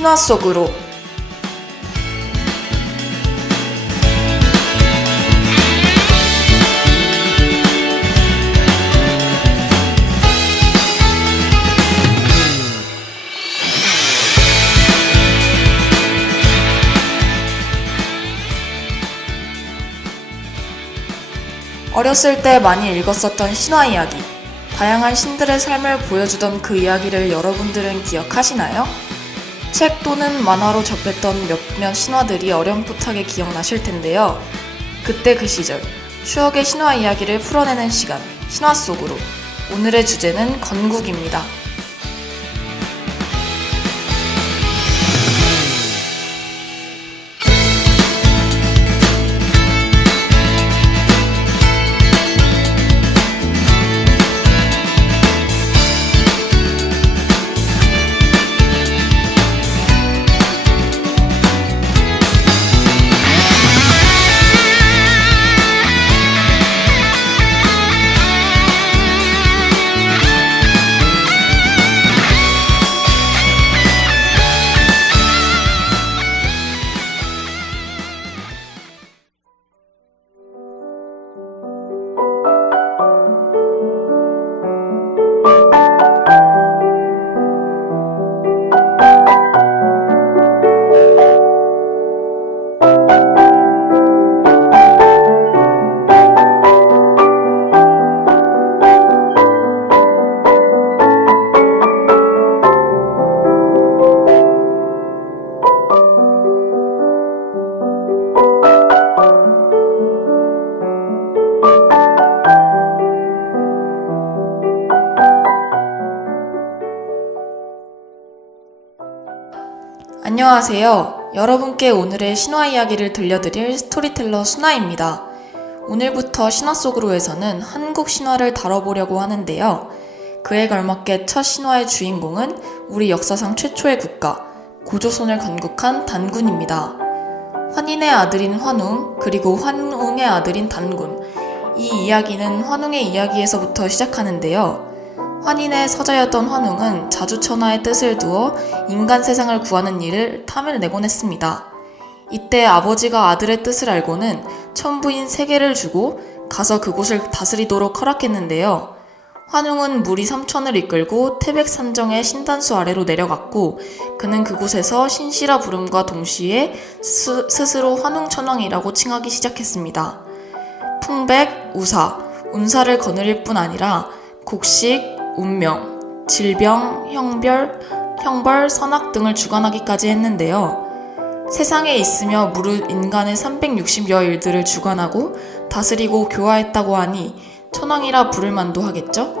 신화 속으로. 어렸을 때 많이 읽었었던 신화 이야기, 다양한 신들의 삶을 보여주던 그 이야기를 여러분들은 기억하시나요? 책 또는 만화로 접했던 몇몇 신화들이 어렴풋하게 기억나실 텐데요. 그때 그 시절, 추억의 신화 이야기를 풀어내는 시간, 신화 속으로. 오늘의 주제는 건국입니다. 안녕하세요. 여러분께 오늘의 신화 이야기를 들려드릴 스토리텔러 순아입니다. 오늘부터 신화 속으로에서는 한국 신화를 다뤄보려고 하는데요. 그에 걸맞게 첫 신화의 주인공은 우리 역사상 최초의 국가, 고조선을 건국한 단군입니다. 환인의 아들인 환웅, 그리고 환웅의 아들인 단군. 이 이야기는 환웅의 이야기에서부터 시작하는데요. 환인의 서자였던 환웅은 자주천하의 뜻을 두어 인간 세상을 구하는 일을 탐을 내곤 했습니다. 이때 아버지가 아들의 뜻을 알고는 천부인 3개를 주고 가서 그곳을 다스리도록 허락했는데요. 환웅은 무리 3천을 이끌고 태백산정의 신단수 아래로 내려갔고 그는 그곳에서 신씨라 부름과 동시에 스스로 환웅천왕이라고 칭하기 시작했습니다. 풍백, 우사, 운사를 거느릴 뿐 아니라 곡식, 운명, 질병, 형벌, 선악 등을 주관하기까지 했는데요. 세상에 있으며 무릇 인간의 360여 일들을 주관하고 다스리고 교화했다고 하니 천왕이라 부를 만도 하겠죠?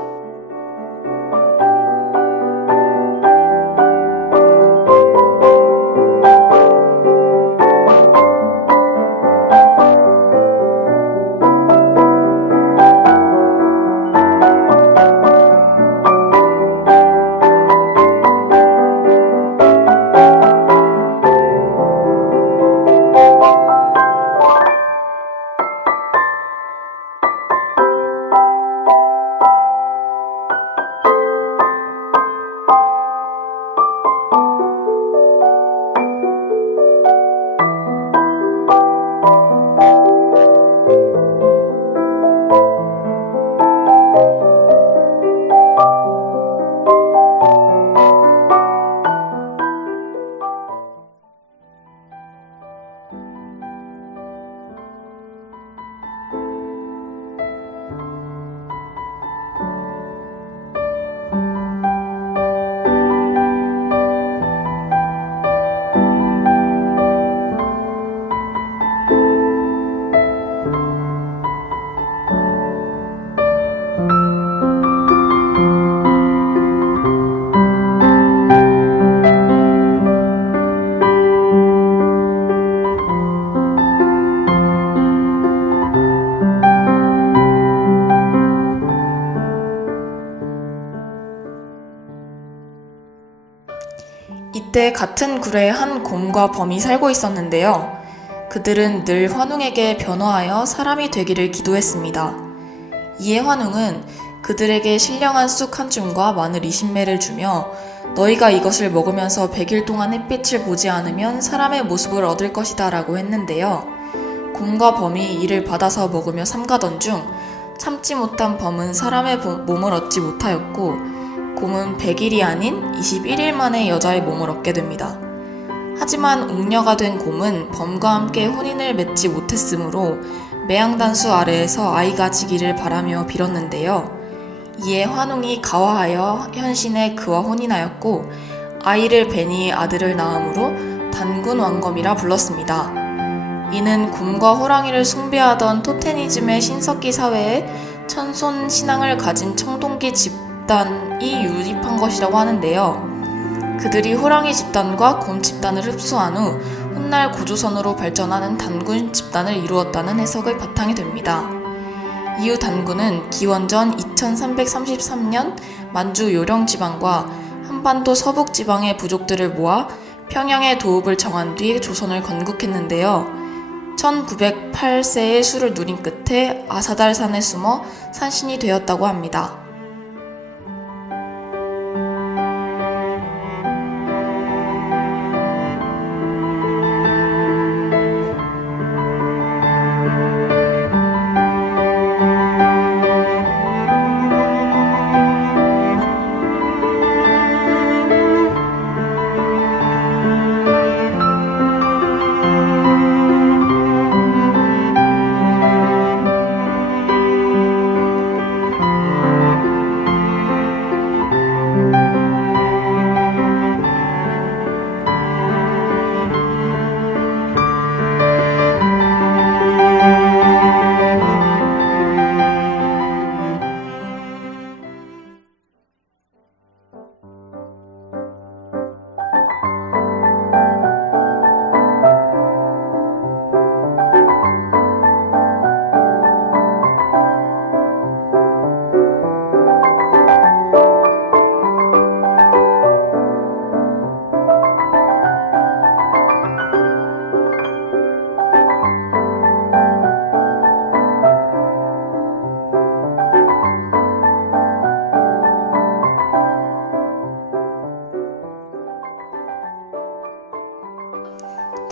이때 같은 굴에 한 곰과 범이 살고 있었는데요. 그들은 늘 환웅에게 변화하여 사람이 되기를 기도했습니다. 이에 환웅은 그들에게 신령한 쑥 한 줌과 마늘 20매를 주며 너희가 이것을 먹으면서 100일 동안 햇빛을 보지 않으면 사람의 모습을 얻을 것이다 라고 했는데요. 곰과 범이 이를 받아서 먹으며 삼가던 중 참지 못한 범은 사람의 몸을 얻지 못하였고 곰은 100일이 아닌 21일 만에 여자의 몸을 얻게 됩니다. 하지만 옥녀가 된 곰은 범과 함께 혼인을 맺지 못했으므로 매양단수 아래에서 아이가 지기를 바라며 빌었는데요. 이에 환웅이 가화하여 현신에 그와 혼인하였고 아이를 뵈니 아들을 낳음으로 단군 왕검이라 불렀습니다. 이는 곰과 호랑이를 숭배하던 토테니즘의 신석기 사회에 천손 신앙을 가진 청동기 집단이 유입한 것이라고 하는데요. 그들이 호랑이 집단과 곰 집단을 흡수한 후 훗날 고조선으로 발전하는 단군 집단을 이루었다는 해석의 바탕이 됩니다. 이후 단군은 기원전 2333년 만주 요령 지방과 한반도 서북 지방의 부족들을 모아 평양에 도읍을 정한 뒤 조선을 건국했는데요. 1908세의 수를 누린 끝에 아사달산에 숨어 산신이 되었다고 합니다.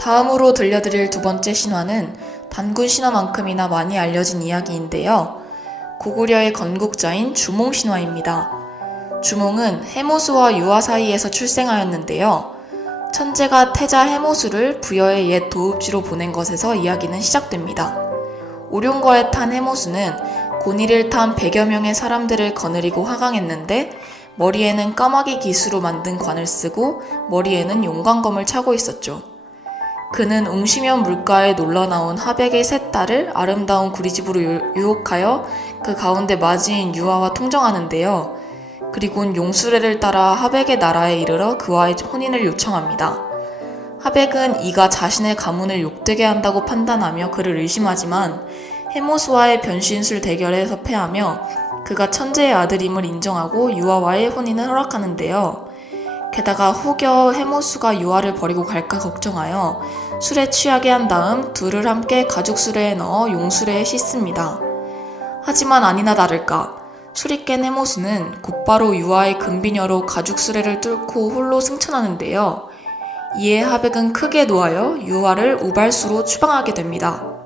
다음으로 들려드릴 두 번째 신화는 단군 신화만큼이나 많이 알려진 이야기인데요. 고구려의 건국자인 주몽 신화입니다. 주몽은 해모수와 유아 사이에서 출생하였는데요. 천재가 태자 해모수를 부여의 옛 도읍지로 보낸 것에서 이야기는 시작됩니다. 오룡거에 탄 해모수는 고니를 탄 100여 명의 사람들을 거느리고 하강했는데 머리에는 까마귀 기수로 만든 관을 쓰고 머리에는 용광검을 차고 있었죠. 그는 웅시면 물가에 놀러나온 하백의 세 딸을 아름다운 구리집으로 유혹하여 그 가운데 맞이인 유아와 통정하는데요. 그리고는 용수레를 따라 하백의 나라에 이르러 그와의 혼인을 요청합니다. 하백은 이가 자신의 가문을 욕되게 한다고 판단하며 그를 의심하지만 해모수와의 변신술 대결에서 패하며 그가 천재의 아들임을 인정하고 유아와의 혼인을 허락하는데요. 게다가 혹여 해모수가 유아를 버리고 갈까 걱정하여 술에 취하게 한 다음 둘을 함께 가죽 수레에 넣어 용수레에 싣습니다. 하지만 아니나 다를까 술이 깬 해모수는 곧바로 유아의 금비녀로 가죽 수레를 뚫고 홀로 승천하는데요. 이에 하백은 크게 노하여 유아를 우발수로 추방하게 됩니다.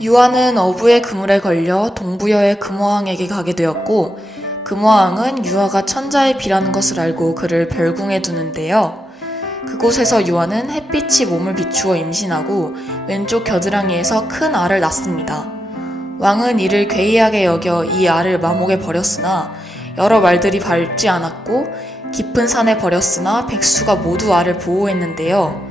유아는 어부의 그물에 걸려 동부여의 금화왕에게 가게 되었고, 금화왕은 유아가 천자의 비라는 것을 알고 그를 별궁에 두는데요. 그곳에서 유아는 햇빛이 몸을 비추어 임신하고 왼쪽 겨드랑이에서 큰 알을 낳습니다. 왕은 이를 괴이하게 여겨 이 알을 마목에 버렸으나 여러 말들이 밟지 않았고 깊은 산에 버렸으나 백수가 모두 알을 보호했는데요.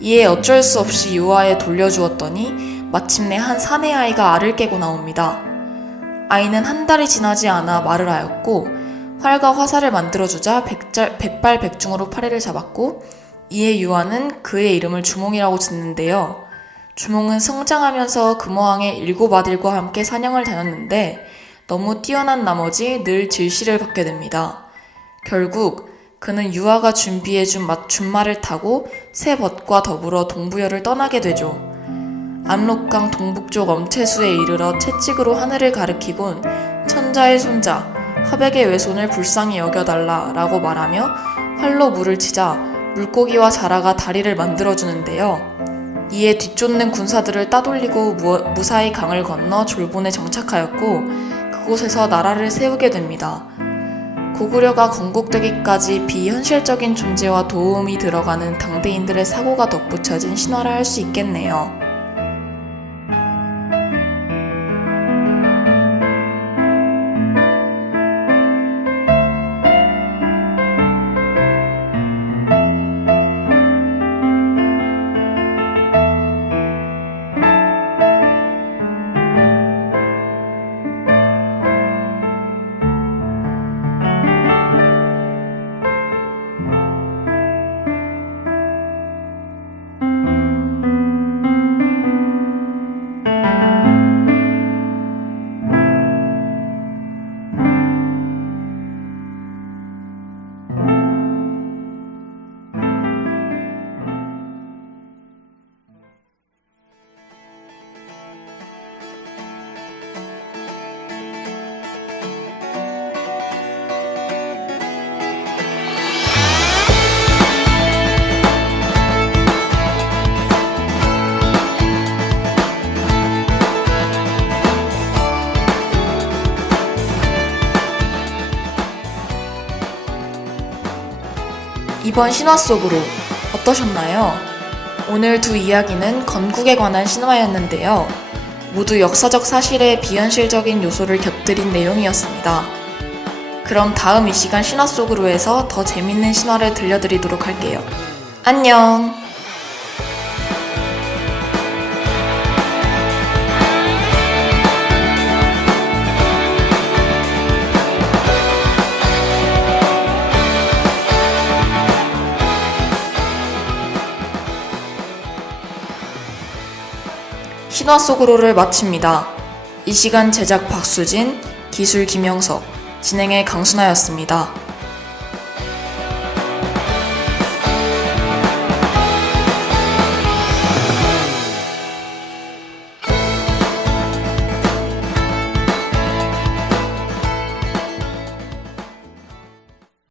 이에 어쩔 수 없이 유아에 돌려주었더니 마침내 한 사내 아이가 알을 깨고 나옵니다. 아이는 한 달이 지나지 않아 말을 하였고 활과 화살을 만들어주자 백발백중으로 파리를 잡았고 이에 유아는 그의 이름을 주몽이라고 짓는데요. 주몽은 성장하면서 금화왕의 7아들과 함께 사냥을 다녔는데 너무 뛰어난 나머지 늘 질시를 받게 됩니다. 결국 그는 유아가 준비해준 준말을 타고 새 벗과 더불어 동부여를 떠나게 되죠. 압록강 동북쪽 엄태수에 이르러 채찍으로 하늘을 가리키곤 천자의 손자 화백의 외손을 불쌍히 여겨달라 라고 말하며 활로 물을 치자 물고기와 자라가 다리를 만들어주는데요. 이에 뒤쫓는 군사들을 따돌리고 무사히 강을 건너 졸본에 정착하였고 그곳에서 나라를 세우게 됩니다. 고구려가 건국되기까지 비현실적인 존재와 도움이 들어가는 당대인들의 사고가 덧붙여진 신화라 할 수 있겠네요. 이번 신화 속으로 어떠셨나요? 오늘 두 이야기는 건국에 관한 신화였는데요. 모두 역사적 사실에 비현실적인 요소를 곁들인 내용이었습니다. 그럼 다음 이 시간 신화 속으로에서 더 재밌는 신화를 들려드리도록 할게요. 안녕! 신화 속으로를 마칩니다. 이 시간 제작 박수진, 기술 김영석, 진행의 강순아였습니다.